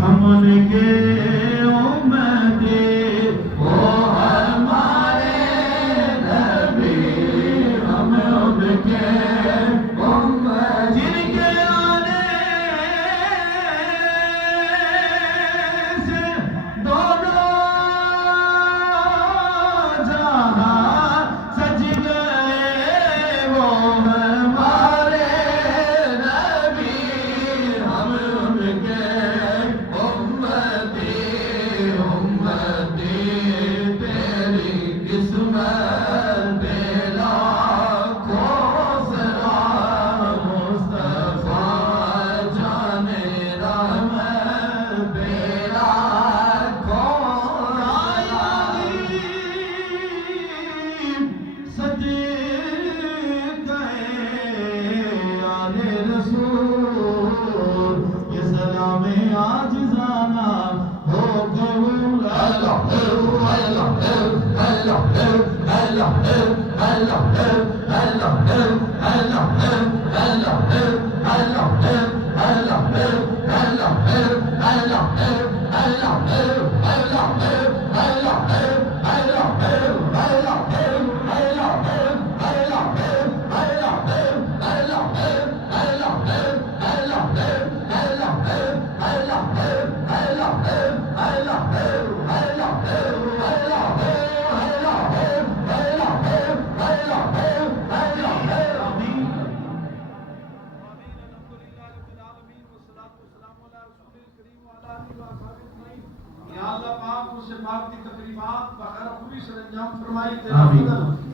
हमन के उम्मती वो हमारे नबी, हम उनके उम्मती। जिनके आने से दोनों जहां सज गए, वो हमारे नबी, हम उनके उम्मती। उम्मती तेरी किस्मत लाखों सलाम, मुस्तफा जाने रहमत लाखों सदक़े आले रसूल, ये सलाम आजिज़ाना हो कबूल। अल्लाह अल्लाह अल्लाह अल्लाह अल्लाह अल्लाह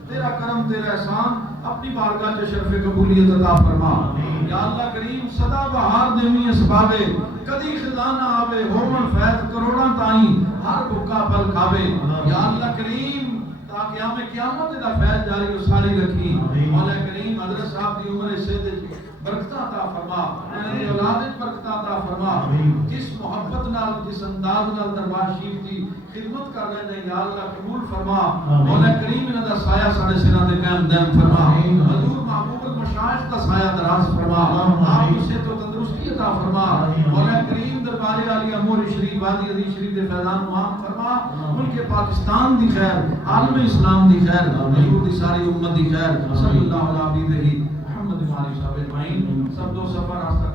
तेरा करम तेरा एहसान अपनी बारगाह के शरफ कबूलियत अता फरमा। या अल्लाह करीम सदा बहार देवी असबाबे, कदी खजाना आवे होमन फैज करोड़ां ताई, हर भुक्का फल खावे। या अल्लाह करीम ताकि हमें क़यामत दा फैज जारी और सारी रखी। मौला करीम हजरत साहब दी उम्र से बरकत अता फरमा, उन्हें औलाद बरकत अता फरमा। जिस मोहब्बत नाल जिस अंदाज नाल दरबार शरीफ दी खिदमत कर रहे हैं, या अल्लाह कबूल फरमा। मौला करीम इन्हां दा साया साडे सिरां ते कायम दायम फरमा। हजूर महबूब मशाइख दा साया दराज फरमा। आप उसे तो तंदुरुस्ती अता फरमा। मौला करीम दरबार आलिया मोरी शरीफ वादी अजीज शरीफ दे फैजान माफ फरमा। मुल्क पाकिस्तान दी खैर, आलम इस्लाम दी खैर, हजूर दी सारी उम्मत दी खैर। सल्लल्लाहु अलैहि व सल्लम। सब दो सफर रास्ता